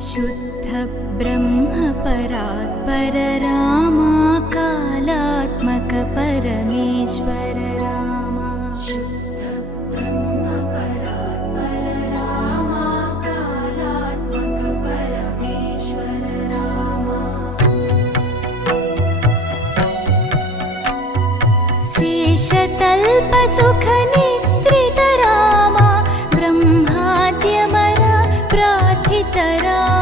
शुद्ध ब्रह्म परात्पर रामा कालात्मक परमेश्वर रामा शुद्ध ब्रह्म परात्पर रामा कालात्मक परमेश्वर रामा शेषतल्प सुख निद्रित रामा ब्रह्माद्यमर प्रार्थित रामा